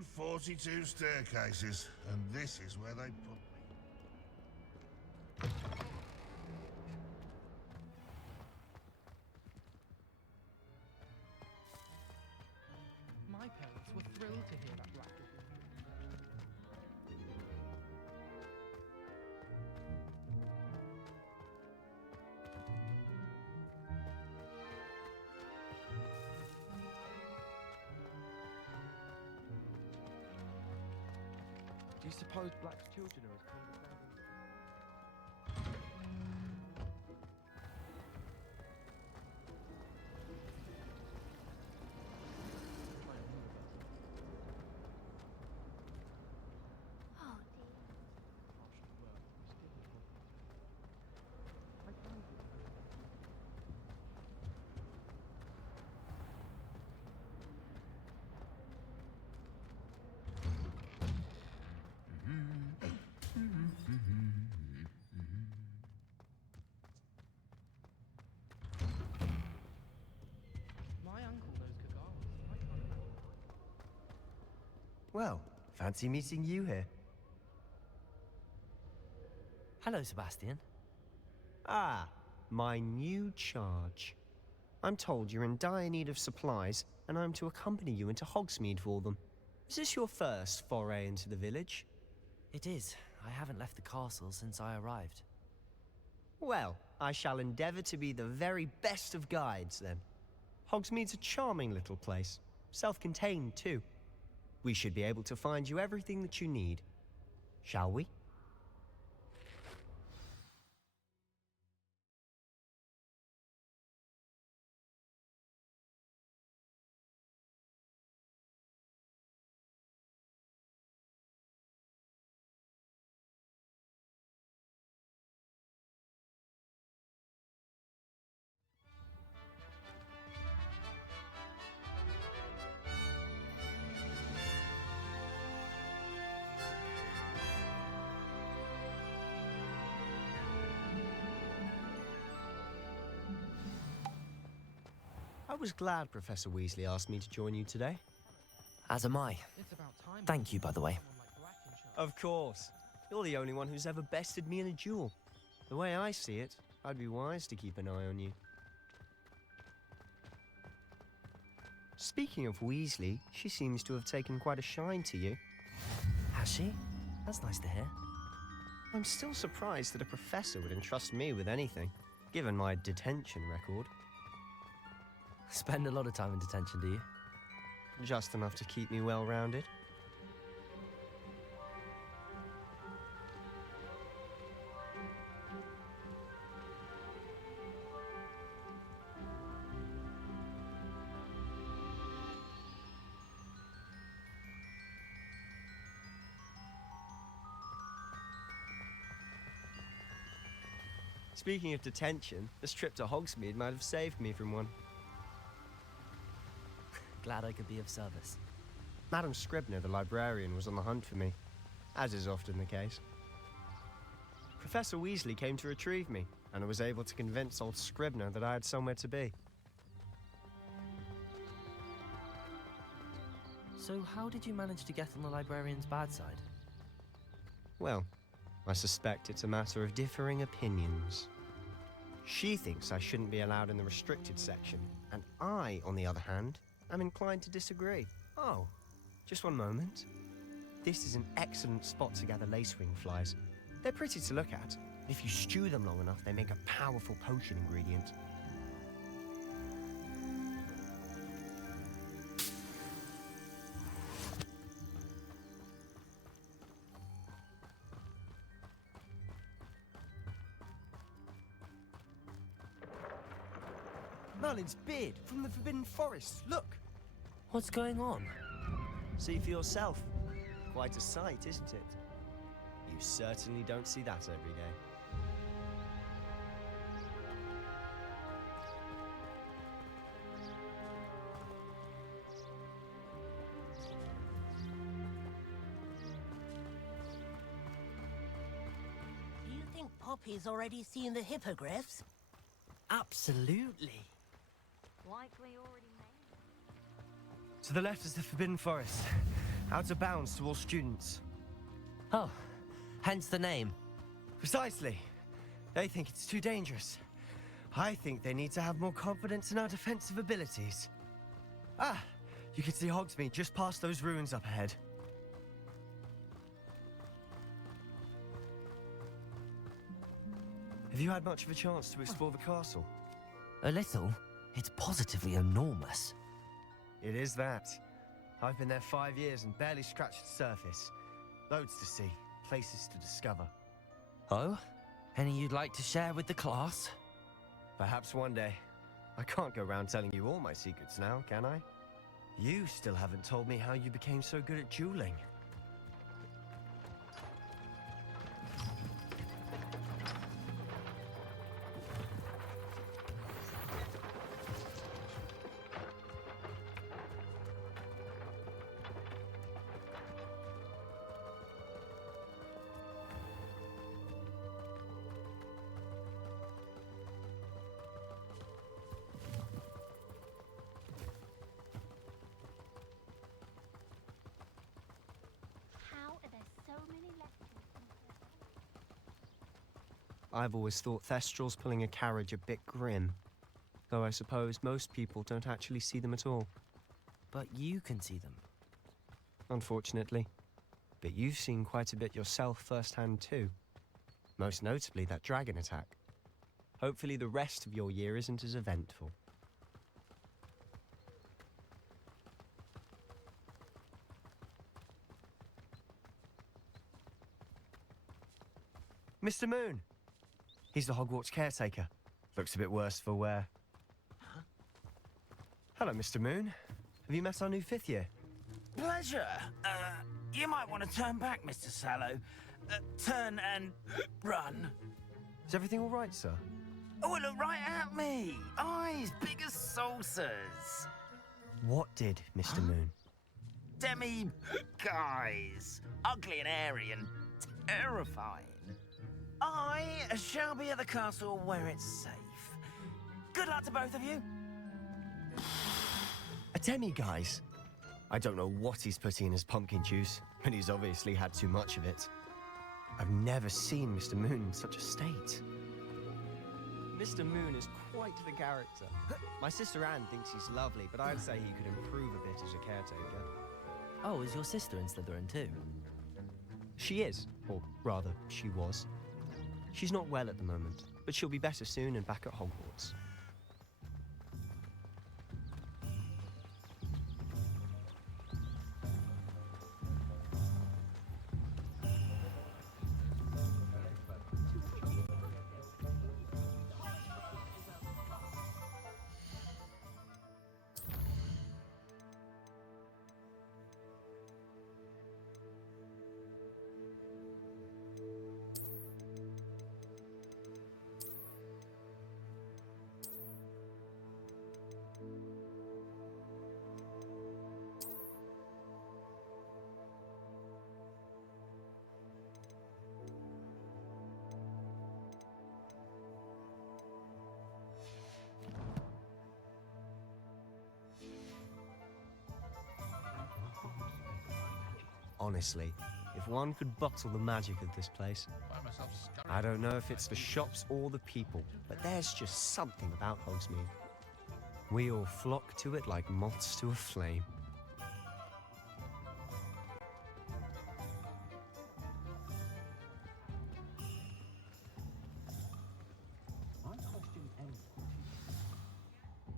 142 staircases, and this is where they put me. My parents were thrilled to hear that Black was Do you suppose Black's children are as condescending? Oh dear. My uncle knows Kagawa. I can't. Well, fancy meeting you here. Hello, Sebastian. Ah, my new charge. I'm told you're in dire need of supplies, and I'm to accompany you into Hogsmeade for them. Is this your first foray into the village? It is. I haven't left the castle since I arrived. Well, I shall endeavour to be the very best of guides, then. Hogsmeade's a charming little place. Self-contained, too. We should be able to find you everything that you need. Shall we? I was glad Professor Weasley asked me to join you today. As am I. It's about time. Thank you, by the way. Someone like Black in charge. Of course. You're the only one who's ever bested me in a duel. The way I see it, I'd be wise to keep an eye on you. Speaking of Weasley, she seems to have taken quite a shine to you. Has she? That's nice to hear. I'm still surprised that a professor would entrust me with anything, given my detention record. Spend a lot of time in detention, do you? Just enough to keep me well-rounded. Speaking of detention, this trip to Hogsmeade might have saved me from one. Glad I could be of service. Madam Scribner, the librarian, was on the hunt for me, as is often the case. Professor Weasley came to retrieve me, and I was able to convince old Scribner that I had somewhere to be. So how did you manage to get on the librarian's bad side? Well, I suspect it's a matter of differing opinions. She thinks I shouldn't be allowed in the restricted section, and I, on the other hand, am inclined to disagree. Oh, just one moment. This is an excellent spot to gather lacewing flies. They're pretty to look at. If you stew them long enough, they make a powerful potion ingredient. Merlin's beard from the Forbidden Forest. Look! What's going on? See for yourself. Quite a sight, isn't it? You certainly don't see that every day. Do you think Poppy's already seen the hippogriffs? Absolutely. Like we already made. To the left is the Forbidden Forest. out of bounds to all students. Oh, hence the name. Precisely. They think it's too dangerous. I think they need to have more confidence in our defensive abilities. Ah, you can see Hogsmeade just past those ruins up ahead. Have you had much of a chance to explore the castle? A little. It's positively enormous. It is that. I've been there 5 years and barely scratched the surface. Loads to see, places to discover. Oh? Any you'd like to share with the class? Perhaps one day. I can't go around telling you all my secrets now, can I? You still haven't told me how you became so good at dueling. How are there so many lectures? I've always thought Thestrals pulling a carriage a bit grim. Though I suppose most people don't actually see them at all. But you can see them. Unfortunately. But you've seen quite a bit yourself firsthand too. Most notably that dragon attack. Hopefully the rest of your year isn't as eventful. Mr. Moon! He's the Hogwarts caretaker. Looks a bit worse for wear. Hello, Mr. Moon. Have you met our new 5th year? Pleasure. You might want to turn back, Mr. Sallow. Turn and run. Is everything all right, sir? Oh, look right at me. Eyes big as saucers. What did, Mr. Moon? Demi guys. Ugly and airy and terrifying. I shall be at the castle where it's safe. Good luck to both of you. A demi-guise? I don't know what he's putting in his pumpkin juice, but he's obviously had too much of it. I've never seen Mr. Moon in such a state. Mr. Moon is quite the character. My sister Anne thinks he's lovely, but I'd say he could improve a bit as a caretaker. Oh, is your sister in Slytherin too? She is, or rather, she was. She's not well at the moment, but she'll be better soon and back at Hogwarts. Honestly, if one could bottle the magic of this place. I don't know if it's the shops or the people, but there's just something about Hogsmeade. We all flock to it like moths to a flame.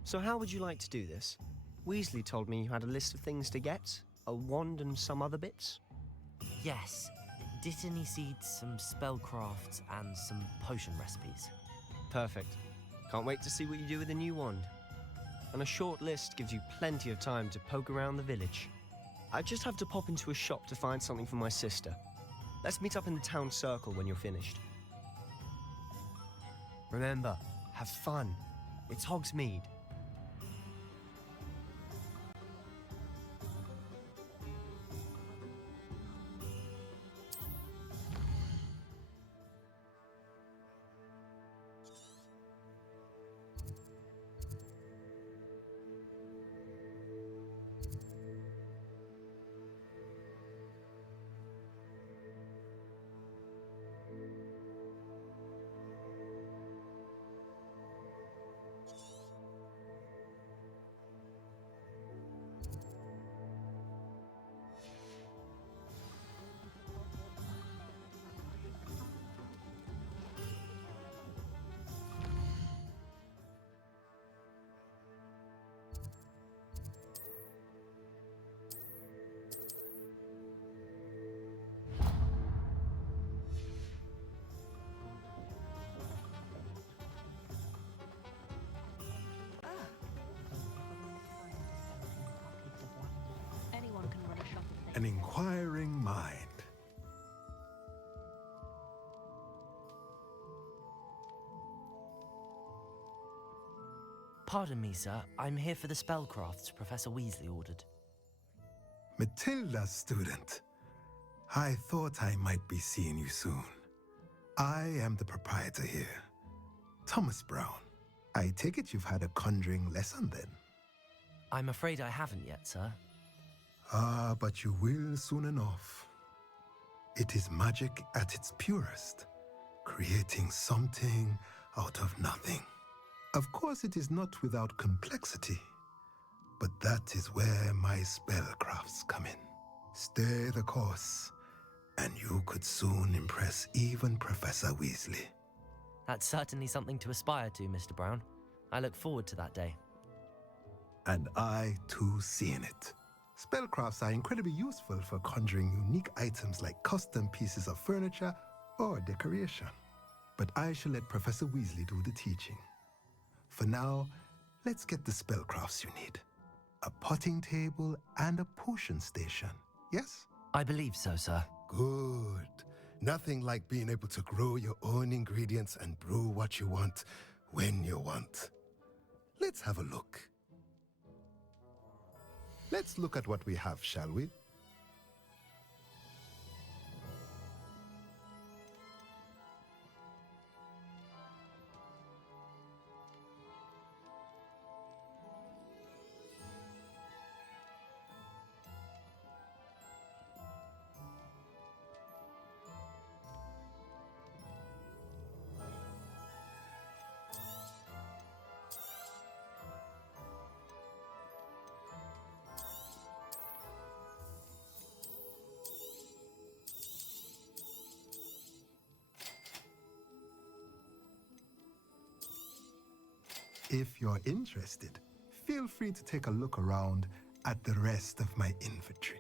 So how would you like to do this? Weasley told me you had a list of things to get. A wand and some other bits? Yes. Dittany seeds, some spellcrafts, and some potion recipes. Perfect. Can't wait to see what you do with the new wand. And a short list gives you plenty of time to poke around the village. I just have to pop into a shop to find something for my sister. Let's meet up in the town circle when you're finished. Remember, have fun. It's Hogsmeade. an inquiring mind. Pardon me, sir. I'm here for the spellcrafts Professor Weasley ordered. Matilda, student. I thought I might be seeing you soon. I am the proprietor here, Thomas Brown. I take it you've had a conjuring lesson then? I'm afraid I haven't yet, sir. Ah, but you will soon enough. It is magic at its purest, creating something out of nothing. Of course, it is not without complexity, but that is where my spellcrafts come in. Stay the course, and you could soon impress even Professor Weasley. That's certainly something to aspire to, Mr. Brown. I look forward to that day. And I, too, seeing it. Spellcrafts are incredibly useful for conjuring unique items like custom pieces of furniture or decoration. But I shall let Professor Weasley do the teaching. For now, let's get the spellcrafts you need. A potting table and a potion station, yes? I believe so, sir. Good. Nothing like being able to grow your own ingredients and brew what you want when you want. Let's have a look. Let's look at what we have, shall we? If you're interested, feel free to take a look around at the rest of my inventory.